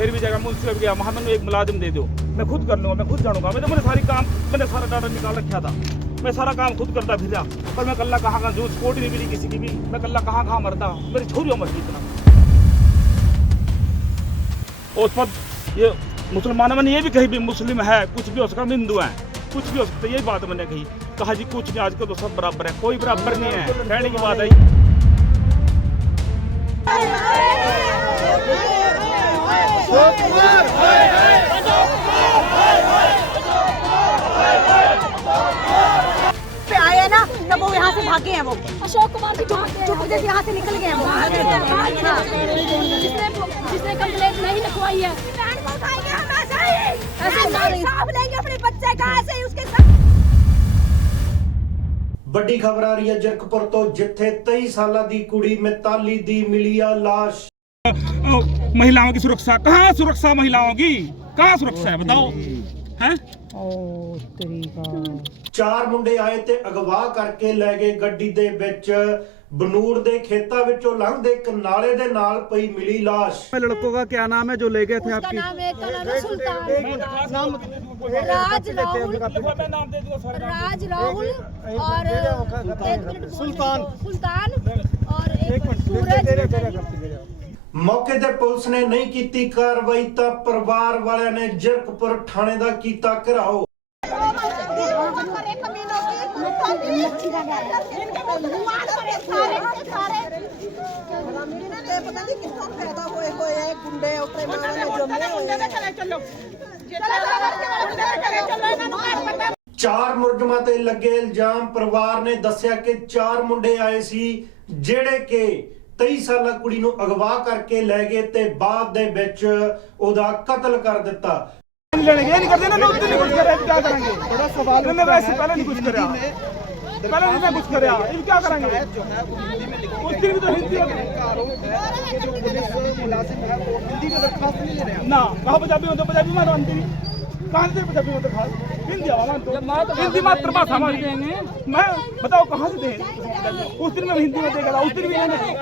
फिर भी जगह मुझसे गया वहाँ मैंने एक मुलाजिम दे दो मैं खुद कर लूँगा, मैं खुद जानूँगा मैं तो मैंने सारी काम, मैंने सारा डाटा निकाल रखा था। मैं सारा काम खुद करता फिरा पर मैं कल्ला कहाँ कहाँ जूस कोट नहीं मिली किसी की भी। मैं कल्ला कहाँ कहाँ मरता मेरी छोरी मर गई इतना। उस पर ये मुसलमानों मैंने ये भी कही भी, मुस्लिम है, कुछ भी हो सकता हिंदू है। कुछ भी हो सकता है, यही बात मैंने कही। कहा जी, कुछ नहीं आजकल तो सब बराबर है, कोई बराबर नहीं है। कहने की बात आई वो यहाँ से भागे हैं वो अशोक कुमार की चुप से यहाँ से निकल गए हैं वो जिसने जिसने कंप्लेंट नहीं लिखवाई है ऐसे मारेंगे। लेंगे अपने बच्चे कहाँ से उसके साथ ਵੱਡੀ ਖਬਰ ਆ ਰਹੀ ਹੈ ਜਰਕਪੁਰ ਤੋਂ ਜਿੱਥੇ 23 ਸਾਲਾਂ ਦੀ ਕੁੜੀ ਮਿਤਾਲੀ ਦੀ ਮਿਲੀ ਆ ਲਾਸ਼ ओ, महिलाओं की सुरक्षा कहाँ सुरक्षा महिलाओं की कहाँ सुरक्षा है बताओ हैं ਚਾਰ ਮੁੰਡੇ ਆਏ ਤੇ ਅਗਵਾ ਕਰਕੇ ਲੈ ਗਏ ਗੱਡੀ ਦੇ ਵਿੱਚ ਬਨੂੜ ਦੇ ਖੇਤਾਂ ਵਿੱਚੋਂ ਲੰਘਦੇ ਇੱਕ ਨਾਲੇ ਦੇ ਨਾਲ ਪਈ ਮਿਲੀ ਲਾਸ਼ लड़कों का क्या नाम है जो ले गए थे उसका आपकी नाम एक का नाम है सुल्तान राज राहुल मैं नाम दे दूंगा सारे नाम। राज राहुल और एक मिनट सुल्तान। सुल्तान और एक सूरज ਮੌਕੇ ਤੇ ਪੁਲਿਸ ਨੇ ਨਹੀਂ ਕੀਤੀ ਕਾਰਵਾਈ ਤਾਂ ਪਰਿਵਾਰ ਵਾਲਿਆਂ ਨੇ ਜਰਕਪੁਰ ਥਾਣੇ ਦਾ ਕੀਤਾ ਘਿਰਾਓ। ਪਤਾ ਨਹੀਂ ਕਿੱਥੋਂ ਪੈਦਾ ਹੋਏ ਹੋਏ ਆ ਗੁੰਡੇ ਉੱਤੇ ਮਾਰੇ ਜੰਮੇ ਹੋਏ ਆ ਚਾਰ ਮੁਲਜ਼ਮਾਂ ਤੇ ਲੱਗੇ ਇਲਜ਼ਾਮ, ਪਰਿਵਾਰ ਨੇ ਦੱਸਿਆ ਕਿ ਚਾਰ ਮੁੰਡੇ ਆਏ ਸੀ, ਜਿਹੜੇ ਕਿ 23 ਸਾਲਾ ਕੁੜੀ ਨੂੰ ਅਗਵਾ ਕਰਕੇ ਲੈ ਗਏ ਤੇ ਬਾਅਦ ਦੇ ਵਿੱਚ ਉਹਦਾ ਕਤਲ ਕਰ ਦਿੱਤਾ नहीं लेने ये नहीं करते ना लोग नहीं कुछ करे क्या करेंगे बड़ा सवाल है वैसे पहले नहीं कुछ करे पहले नहीं कुछ करे ये क्या करेंगे उस दिन भी तो हिंदी ना कहा पंजाबी में तो पंजाबी मानो अंदर कहाँ से पंजाबी में तो कांधे पे दबी दिखा हिंदी आवाज तो हिंदी मातृभाषा हमारी मैं बताओ कहाँ से दे उस दिन में हिंदी में देखा था उस दिन भी नहीं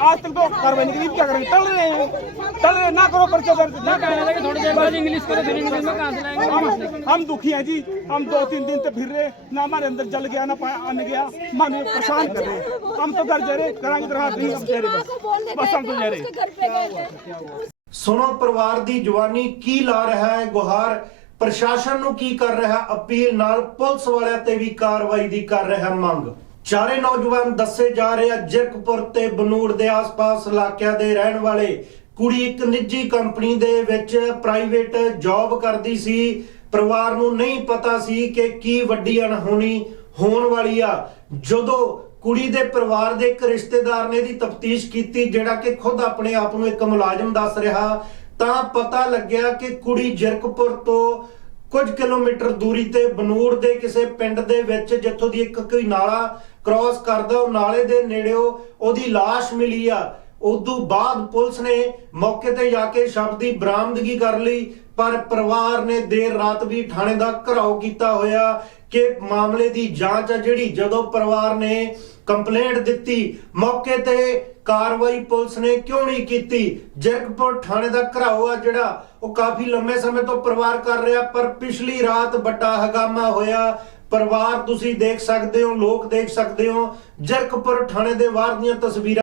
आज तक तो कार्रवाई नहीं क्या करेंगे टल रहे हैं टल रहे ना करो पर्चा दर्ज ना कहने लगे थोड़ी देर बाद इंग्लिश करो फिर इंग्लिश में कहाँ से लाएंगे हम दुखी हैं जी हम दो तीन दिन तक फिर रहे ना हमारे अंदर जल गया ना आने गया मन में परेशान कर रहे हम तो घर जा रहे करांगे तो रात नहीं हम जा रहे बस हम तो जा रहे सुनो परिवार की जवानी की ला रहा है गुहार ਪ੍ਰਸ਼ਾਸਨ ਨੂੰ ਕੀ ਕਰ ਰਿਹਾ? ਅਪੀਲ ਨਾਲ ਪੁਲਿਸ ਵਾਲਿਆਂ ਤੇ ਵੀ ਕਾਰਵਾਈ ਦੀ ਕਰ ਰਿਹਾ ਮੰਗ। ਚਾਰੇ ਨੌਜਵਾਨ ਦੱਸੇ ਜਾ ਰਹੇ ਆ ਜਿਰਕਪੁਰ ਤੇ ਬਨੂੜ ਦੇ ਆਸ-ਪਾਸ ਇਲਾਕਿਆਂ ਦੇ ਰਹਿਣ ਵਾਲੇ। ਕੁੜੀ ਇੱਕ ਨਿੱਜੀ ਕੰਪਨੀ ਦੇ ਵਿੱਚ ਪ੍ਰਾਈਵੇਟ ਜੌਬ ਕਰਦੀ ਸੀ। ਪਰਿਵਾਰ ਨੂੰ ਨਹੀਂ ਪਤਾ ਸੀ ਕਿ ਕੀ ਵੱਡੀ ਅਣਹੋਣੀ ਹੋਣ ਵਾਲੀ ਆ। ਜਦੋਂ ਕੁੜੀ ਦੇ ਪਰਿਵਾਰ ਦੇ ਇੱਕ ਰਿਸ਼ਤੇਦਾਰ ਨੇ ਦੀ ਤਫਤੀਸ਼ ਕੀਤੀ, ਜਿਹੜਾ ਕਿ ਖੁਦ ਆਪਣੇ ਆਪ ਨੂੰ ਇੱਕ ਮੁਲਾਜ਼ਮ ਦੱਸ ਰਿਹਾ ਤਾਂ ਪਤਾ ਲੱਗਿਆ ਕਿ ਕੁੜੀ ਜਰਕਪੁਰ ਤੋਂ ਕੁਝ ਕਿਲੋਮੀਟਰ ਦੂਰੀ ਤੇ ਬਨੂੜ ਦੇ ਕਿਸੇ ਪਿੰਡ ਦੇ ਵਿੱਚ, ਜਿੱਥੋਂ ਦੀ ਇੱਕ ਕੋਈ ਨਾਲਾ ਕ੍ਰਾਸ ਕਰਦਾ, ਉਹ ਨਾਲੇ ਦੇ ਨੇੜਿਓ ਉਹਦੀ ਲਾਸ਼ ਮਿਲੀ ਆ। ਉਦੋਂ ਬਾਅਦ ਪੁਲਿਸ ਨੇ ਮੌਕੇ ਤੇ ਜਾ ਕੇ ਸ਼ਵ ਦੀ ਬਰਾਮਦਗੀ ਕਰ ਲਈ, ਪਰ ਪਰਿਵਾਰ ਨੇ ਦੇਰ ਰਾਤ ਵੀ ਥਾਣੇ ਦਾ ਘਰਾਓ ਕੀਤਾ ਹੋਇਆ ਕਿ ਮਾਮਲੇ ਦੀ ਜਾਂਚ ਆ ਜਿਹੜੀ ਜਦੋਂ ਪਰਿਵਾਰ ਨੇ ਕੰਪਲੇਂਟ ਦਿੱਤੀ, ਮੌਕੇ ਤੇ ਕਾਰਵਾਈ ਪੁਲਿਸ ਨੇ ਕਿਉਂ ਨਹੀਂ ਕੀਤੀ? ਜਰਕਪੁਰ ਥਾਣੇ ਦਾ ਘਰਾਓ ਆ ਜਿਹੜਾ, ਉਹ ਕਾਫੀ ਲੰਮੇ ਸਮੇਂ ਤੋਂ ਪਰਿਵਾਰ ਕਰ ਰਿਹਾ, ਪਰ ਪਿਛਲੀ ਰਾਤ ਵੱਡਾ ਹਗਾਮਾ ਹੋਇਆ। ਪਰਿਵਾਰ ਤੁਸੀਂ ਦੇਖ ਸਕਦੇ ਹੋ, ਲੋਕ ਦੇਖ ਸਕਦੇ ਹੋ ਜਰਕਪੁਰ ਥਾਣੇ ਦੇ ਬਾਹਰ ਦੀਆਂ ਤਸਵੀਰਾਂ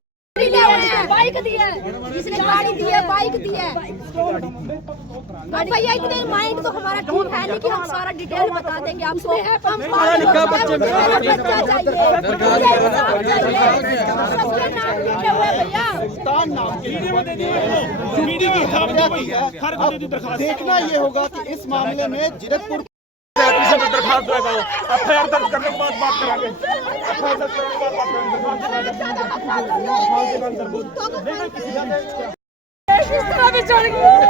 बाइक दी है। जिसने गाड़ी दी है बाइक दी है। भैया इतने माइंड तो हमारा ठीक है नहीं हम सारा डिटेल बता देंगे आपको। हम लिखा बच्चे मेरा बच्चा चाहिए। सबके नाम लिखे हुए भैया। मीडिया की खबर दे भाई हर बंदे की दरखास्त देखना ये होगा कि इस मामले में जीरकपुर दरखास्त लगाओ एफ आई आर दर्ज करने के बाद बात करांगे एफ आई आर दर्ज करने के बाद बात करांगे किस तरह भी चढ़ गया